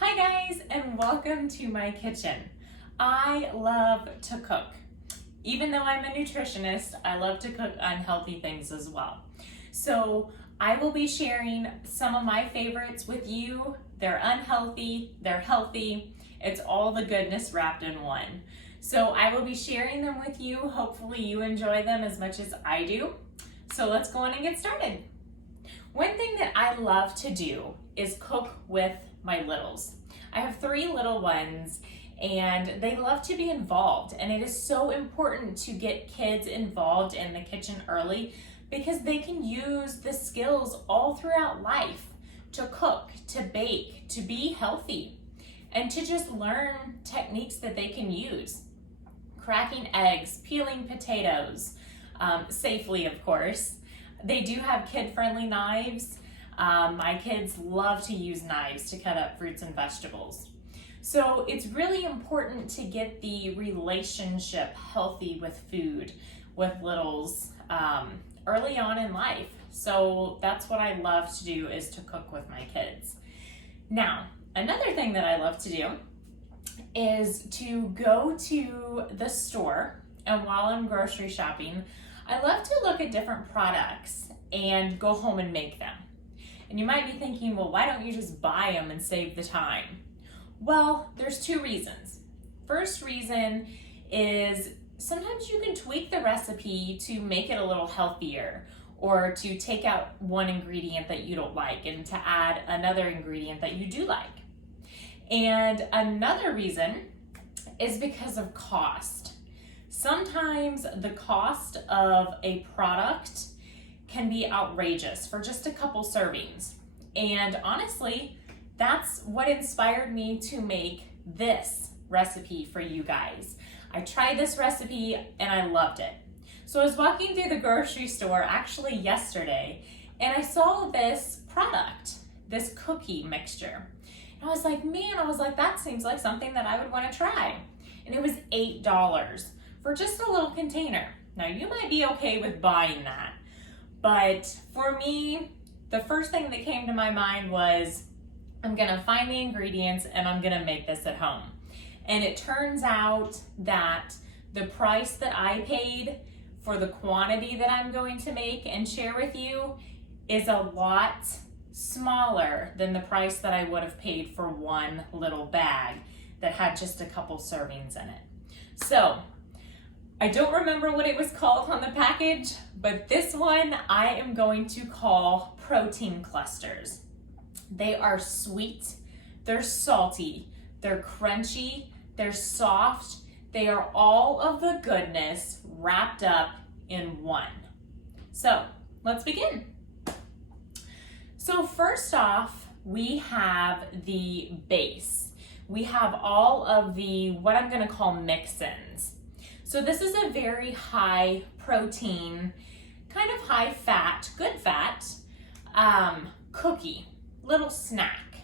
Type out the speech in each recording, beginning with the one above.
Hi guys, and welcome to my kitchen. I love to cook. Even though I'm a nutritionist, I love to cook unhealthy things as well. So I will be sharing some of my favorites with you. They're unhealthy, they're healthy. It's all the goodness wrapped in one. So I will be sharing them with you. Hopefully you enjoy them as much as I do. So let's go on and get started. One thing that I love to do is cook with my littles. I have 3 little ones and they love to be involved, and it is so important to get kids involved in the kitchen early because they can use the skills all throughout life to cook, to bake, to be healthy, and to just learn techniques that they can use. Cracking eggs, peeling potatoes, safely of course. They do have kid-friendly knives. My kids love to use knives to cut up fruits and vegetables. So it's really important to get the relationship healthy with food, with littles, early on in life. So that's what I love to do, is to cook with my kids. Now, another thing that I love to do is to go to the store, and while I'm grocery shopping, I love to look at different products and go home and make them. And you might be thinking, well, why don't you just buy them and save the time? Well, there's 2 reasons. First reason is sometimes you can tweak the recipe to make it a little healthier, or to take out one ingredient that you don't like and to add another ingredient that you do like. And another reason is because of cost. Sometimes the cost of a product can be outrageous for just a couple servings. And honestly, that's what inspired me to make this recipe for you guys. I tried this recipe and I loved it. So I was walking through the grocery store actually yesterday, and I saw this product, this cookie mixture. And I was like, that seems like something that I would want to try. And it was $8 for just a little container. Now you might be okay with buying that, but for me, the first thing that came to my mind was, I'm gonna find the ingredients and I'm gonna make this at home. And it turns out that the price that I paid for the quantity that I'm going to make and share with you is a lot smaller than the price that I would have paid for one little bag that had just a couple servings in it. So I don't remember what it was called on the package, but this one I am going to call protein clusters. They are sweet, they're salty, they're crunchy, they're soft, they are all of the goodness wrapped up in one. So let's begin. So first off, we have the base. We have all of the, what I'm gonna call mix-ins. So this is a very high protein, kind of high fat, good fat, cookie, little snack.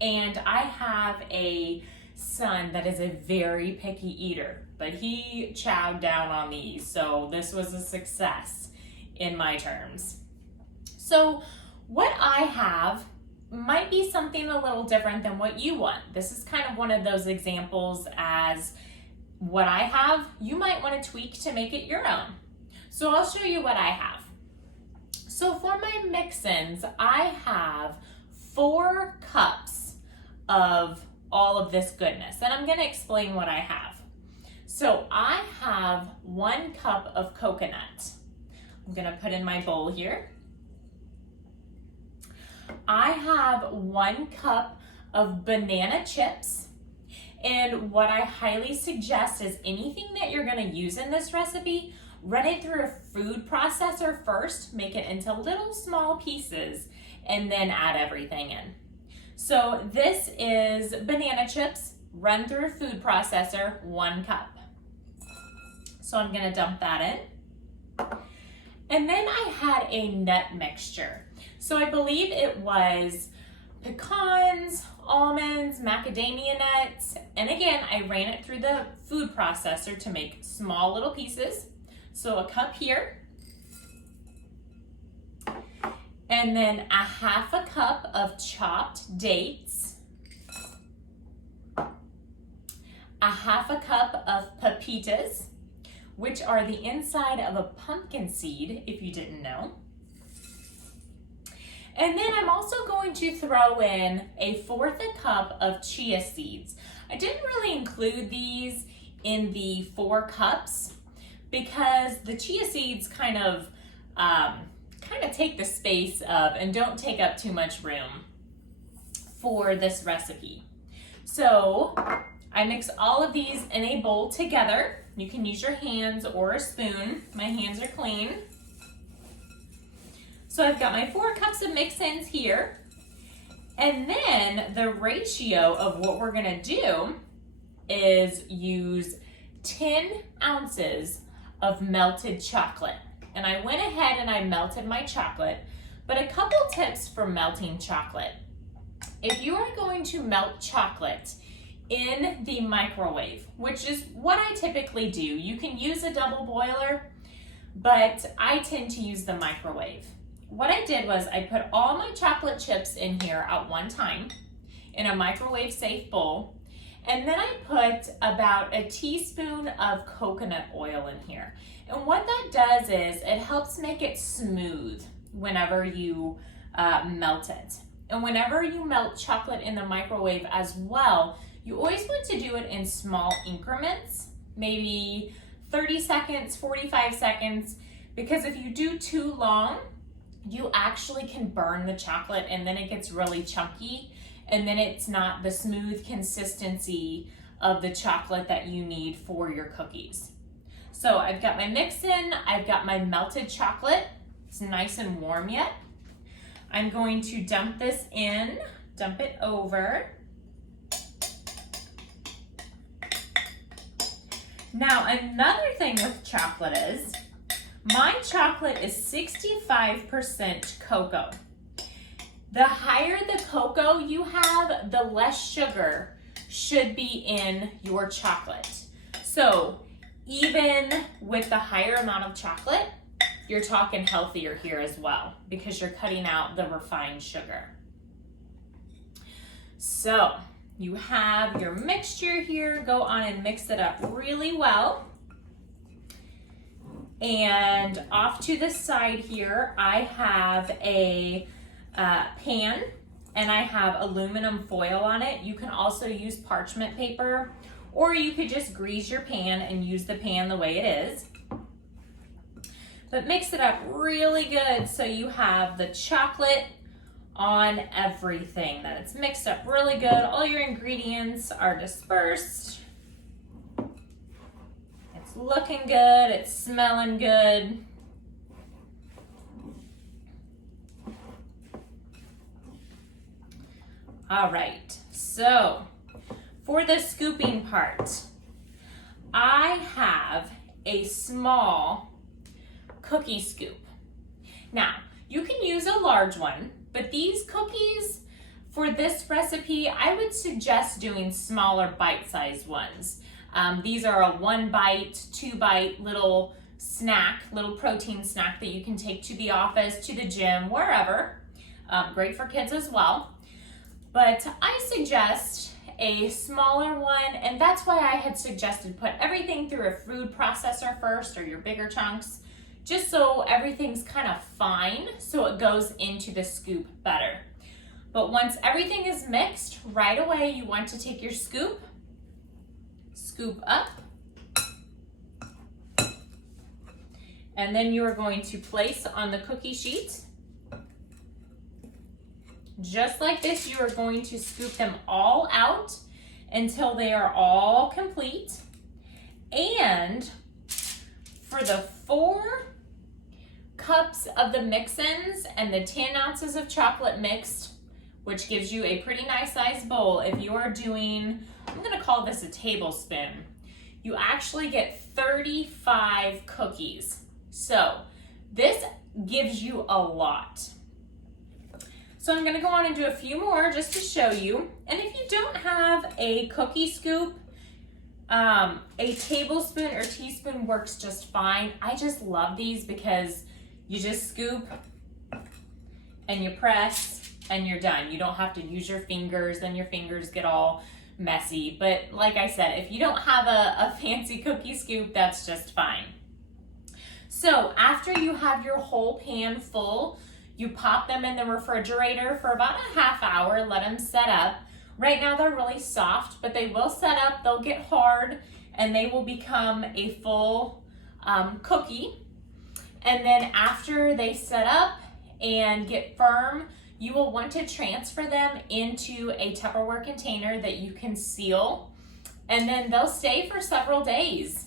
And I have a son that is a very picky eater, but he chowed down on these, so this was a success in my terms. So what I have might be something a little different than what you want. This is kind of one of those examples as what I have, you might want to tweak to make it your own. So I'll show you what I have. So for my mix-ins, I have 4 cups of all of this goodness, and I'm going to explain what I have. So I have 1 cup of coconut. I'm going to put in my bowl here. I have 1 cup of banana chips. And what I highly suggest is anything that you're gonna use in this recipe, run it through a food processor first, make it into little small pieces, and then add everything in. So this is banana chips, run through a food processor, 1 cup. So I'm gonna dump that in. And then I had a nut mixture. So I believe it was pecans, almonds, macadamia nuts, and again, I ran it through the food processor to make small little pieces. So a cup here, and then a 1/2 cup of chopped dates, a half a cup of pepitas, which are the inside of a pumpkin seed, if you didn't know. And then I'm also going to throw in a fourth a cup of chia seeds. I didn't really include these in the 4 cups because the chia seeds kind of take the space of and don't take up too much room for this recipe. So I mix all of these in a bowl together. You can use your hands or a spoon. My hands are clean. So I've got my 4 cups of mix-ins here. And then the ratio of what we're gonna do is use 10 ounces of melted chocolate. And I went ahead and I melted my chocolate, but a couple tips for melting chocolate. If you are going to melt chocolate in the microwave, which is what I typically do, you can use a double boiler, but I tend to use the microwave. What I did was I put all my chocolate chips in here at one time in a microwave safe bowl. And then I put about a teaspoon of coconut oil in here. And what that does is it helps make it smooth whenever you melt it. And whenever you melt chocolate in the microwave as well, you always want to do it in small increments, maybe 30 seconds, 45 seconds, because if you do too long, you actually can burn the chocolate and then it gets really chunky and then it's not the smooth consistency of the chocolate that you need for your cookies. So I've got my mix-in, I've got my melted chocolate. It's nice and warm yet. I'm going to dump this in, dump it over. Now another thing with chocolate is, my chocolate is 65% cocoa. The higher the cocoa you have, the less sugar should be in your chocolate. So even with the higher amount of chocolate, you're talking healthier here as well because you're cutting out the refined sugar. So you have your mixture here. Go on and mix it up really well. And off to the side here, I have a pan and I have aluminum foil on it. You can also use parchment paper, or you could just grease your pan and use the pan the way it is. But mix it up really good so you have the chocolate on everything, that it's mixed up really good. All your ingredients are dispersed. It's looking good, it's smelling good. All right, so for the scooping part, I have a small cookie scoop. Now, you can use a large one, but these cookies, for this recipe, I would suggest doing smaller bite-sized ones. These are a 1-bite, 2-bite little snack, little protein snack that you can take to the office, to the gym, wherever. Great for kids as well. But I suggest a smaller one, and that's why I had suggested put everything through a food processor first, or your bigger chunks, just so everything's kind of fine so it goes into the scoop better. But once everything is mixed, right away you want to take your scoop up, and then you are going to place on the cookie sheet. Just like this, you are going to scoop them all out until they are all complete. And for the 4 cups of the mix-ins and the 10 ounces of chocolate mixed, which gives you a pretty nice sized bowl, if you are doing, I'm gonna call this a tablespoon, you actually get 35 cookies. So this gives you a lot. So I'm gonna go on and do a few more just to show you. And if you don't have a cookie scoop, a tablespoon or teaspoon works just fine. I just love these because you just scoop and you press and you're done. You don't have to use your fingers, then your fingers get all messy. But like I said, if you don't have a fancy cookie scoop, that's just fine. So after you have your whole pan full, you pop them in the refrigerator for about a half hour, let them set up. Right now they're really soft, but they will set up, they'll get hard, and they will become a full cookie. And then after they set up and get firm, you will want to transfer them into a Tupperware container that you can seal, and then they'll stay for several days.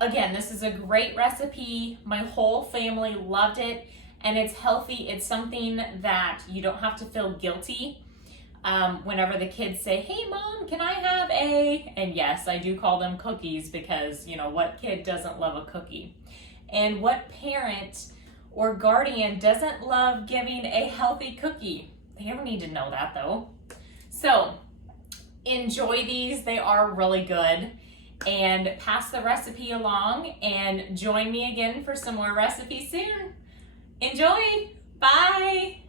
Again, this is a great recipe. My whole family loved it, and it's healthy. It's something that you don't have to feel guilty whenever the kids say, hey mom, can I have a, and yes, I do call them cookies because, you know, what kid doesn't love a cookie? And what parent or guardian doesn't love giving a healthy cookie? They don't need to know that though. So enjoy these, they are really good. And pass the recipe along and join me again for some more recipes soon. Enjoy, bye.